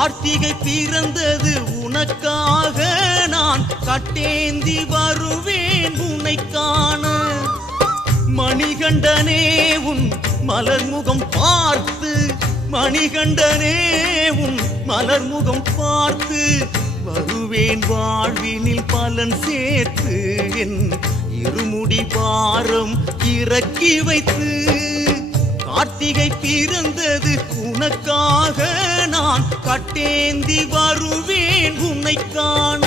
கார்த்திகை பிறந்தது உனக்காக நான் கட்டேந்தி வருவேன் உன்னை காண மணிகண்டனே உன் மலர்முகம் பார்த்து மணிகண்டனே உன் மலர்முகம் பார்த்து வருவேன் வாழ்வினில் பலன் சேர்த்து என் இருமுடி பாரம் இறக்கி வைத்து கார்த்திகை பிறந்தது உனக்காக நான் கட்டேந்தி வருவேன் உன்னை காண